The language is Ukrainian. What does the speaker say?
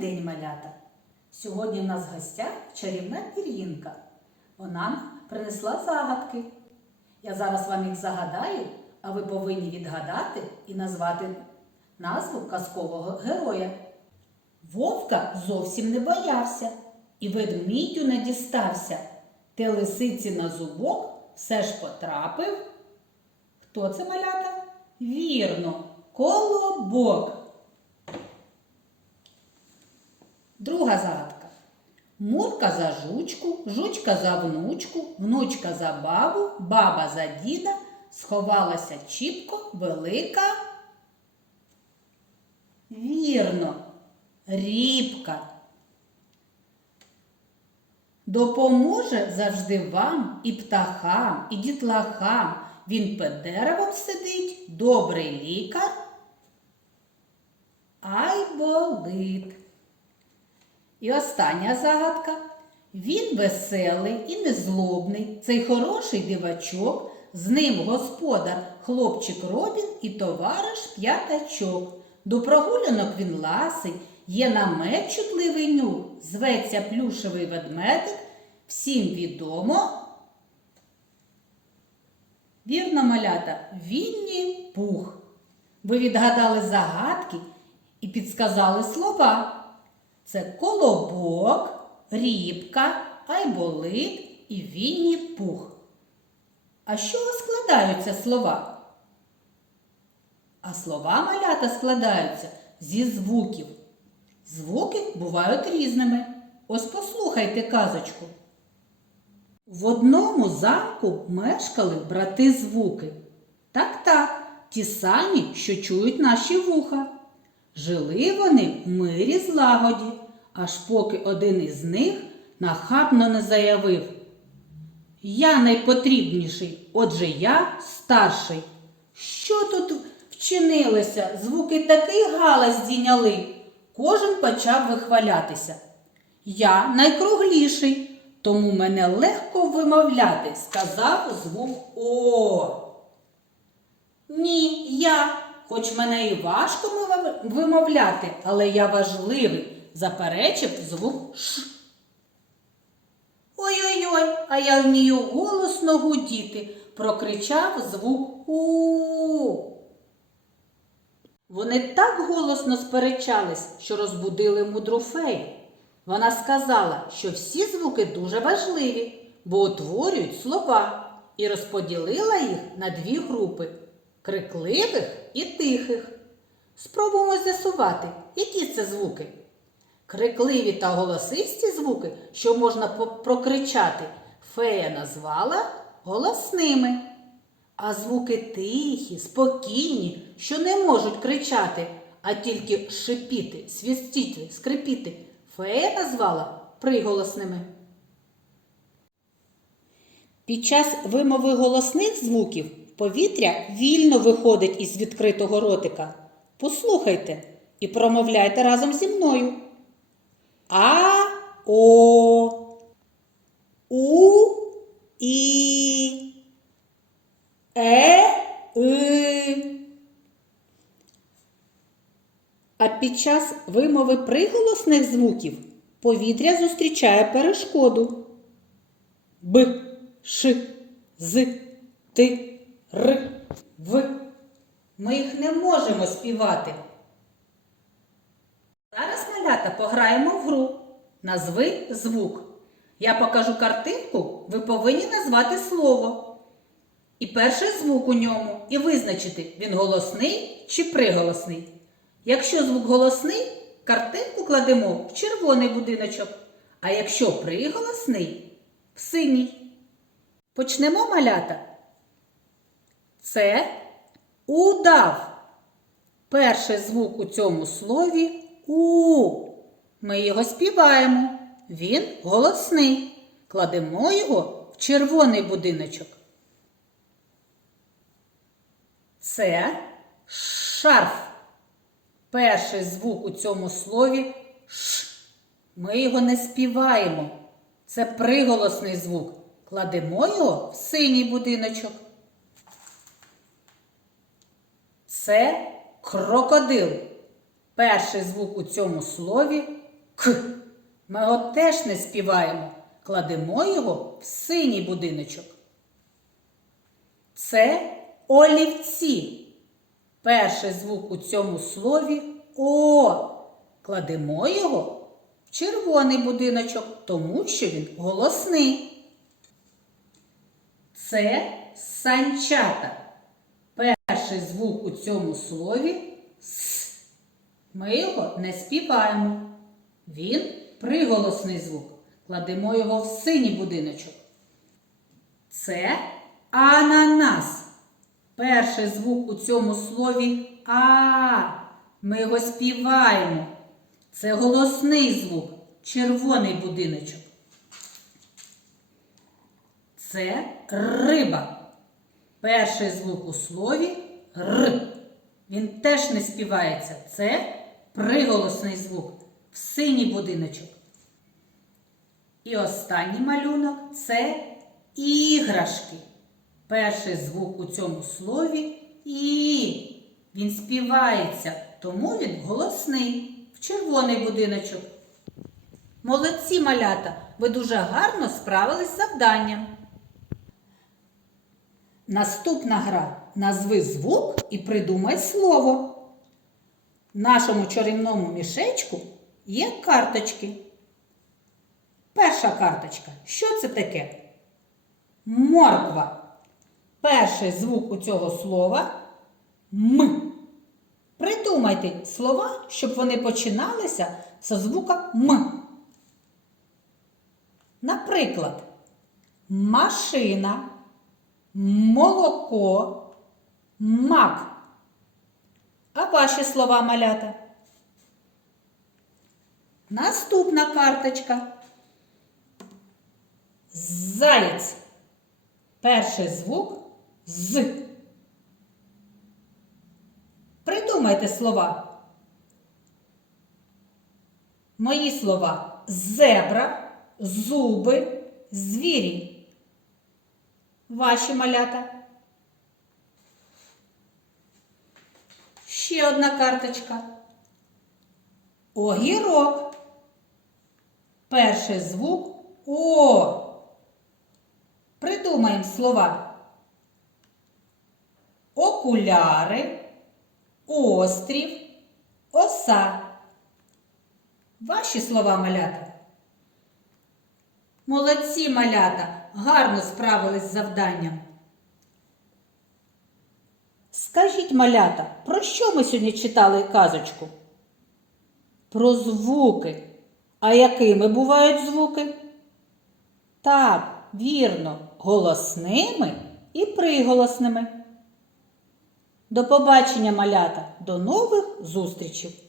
день, малята! Сьогодні в нас в гостях чарівна пір'їнка. Вона принесла загадки. Я зараз вам їх загадаю, а ви повинні відгадати і назвати назву казкового героя. Вовка зовсім не боявся і ведмідю не дістався. Те лисиці на зубок все ж потрапив. Хто це малята? Вірно, колобок. Друга загадка. Мурка за жучку, жучка за внучку, внучка за бабу, баба за діда, сховалася чіпко велика. Вірно, рібка. Допоможе завжди вам і птахам, і дітлахам. Він під деревом сидить, добрий лікар. Ай болить. І остання загадка. Він веселий і незлобний, цей хороший дивачок, з ним господар, хлопчик Робін і товариш п'ятачок. До прогулянок він ласий, є намет чутливий нюх, зветься плюшевий ведмедик, всім відомо. Вірно, малята, Вінні пух. Ви відгадали загадки і підсказали слова. Це колобок, рібка, айболит і вінні пух. А з чого складаються слова? А слова малята складаються зі звуків. Звуки бувають різними. Ось послухайте казочку. В одному замку мешкали брати звуки. Так так, ті самі, що чують наші вуха. Жили вони в мирі злагоді, аж поки один із них нахабно не заявив. Я найпотрібніший, отже я старший. Що тут вчинилося? Звуки такий галас здійняли. Кожен почав вихвалятися. Я найкругліший, тому мене легко вимовляти, сказав звук О. Ні, я, хоч мене і важко вимовляти, але я важливий, заперечив звук Ш. Ой-ой-ой, а я вмію голосно гудіти, прокричав звук У. Вони так голосно сперечались, що розбудили мудру фею. Вона сказала, що всі звуки дуже важливі, бо утворюють слова, і розподілила їх на дві групи крикливих і тихих. Спробуємо з'ясувати, які це звуки. Крикливі та голосисті звуки, що можна прокричати, фея назвала голосними. А звуки тихі, спокійні, що не можуть кричати, а тільки шипіти, свістіти, скрипіти, фея назвала приголосними. Під час вимови голосних звуків повітря вільно виходить із відкритого ротика. Послухайте і промовляйте разом зі мною. А, О, У, І, Е, И. А під час вимови приголосних звуків повітря зустрічає перешкоду. Б, Ш, З, Т, Р, В. Ми їх не можемо співати. Зараз, малята, пограємо в гру. Назви звук. Я покажу картинку, ви повинні назвати слово. І перший звук у ньому і визначити, він голосний чи приголосний. Якщо звук голосний, картинку кладемо в червоний будиночок, а якщо приголосний в синій. Почнемо малята. Це удав. Перший звук у цьому слові у. Ми його співаємо. Він голосний. Кладемо його в червоний будиночок. Це шарф. Перший звук у цьому слові ш. Ми його не співаємо. Це приголосний звук. Кладемо його в синій будиночок. Це крокодил. Перший звук у цьому слові К. Ми його теж не співаємо. Кладемо його в синій будиночок. Це олівці. Перший звук у цьому слові О. Кладемо його в червоний будиночок, тому що він голосний. Це санчата. Перший звук у цьому слові С. Ми його не співаємо. Він приголосний звук. Кладемо його в синій будиночок. Це ананас. Перший звук у цьому слові А. Ми його співаємо. Це голосний звук, червоний будиночок. Це риба. Перший звук у слові Р. Він теж не співається. Це приголосний звук в синій будиночок. І останній малюнок це іграшки. Перший звук у цьому слові І. Він співається, тому він голосний в червоний будиночок. Молодці малята! Ви дуже гарно справились з завданням. Наступна гра. Назви звук і придумай слово. В нашому чарівному мішечку є карточки. Перша карточка. Що це таке? Морква. Перший звук у цього слова М. Придумайте слова, щоб вони починалися зі звука М. Наприклад, машина, молоко, мак. А ваші слова малята? Наступна карточка. Заєць. Перший звук з. Придумайте слова. Мої слова зебра, зуби, звірі. Ваші малята. Ще одна карточка. Огірок. Перший звук О. Придумаємо слова. Окуляри, острів, оса. Ваші слова малята. Молодці малята, гарно справились з завданням. Скажіть, малята, про що ми сьогодні читали казочку? Про звуки. А якими бувають звуки? Так, вірно, голосними і приголосними. До побачення, малята, до нових зустрічей!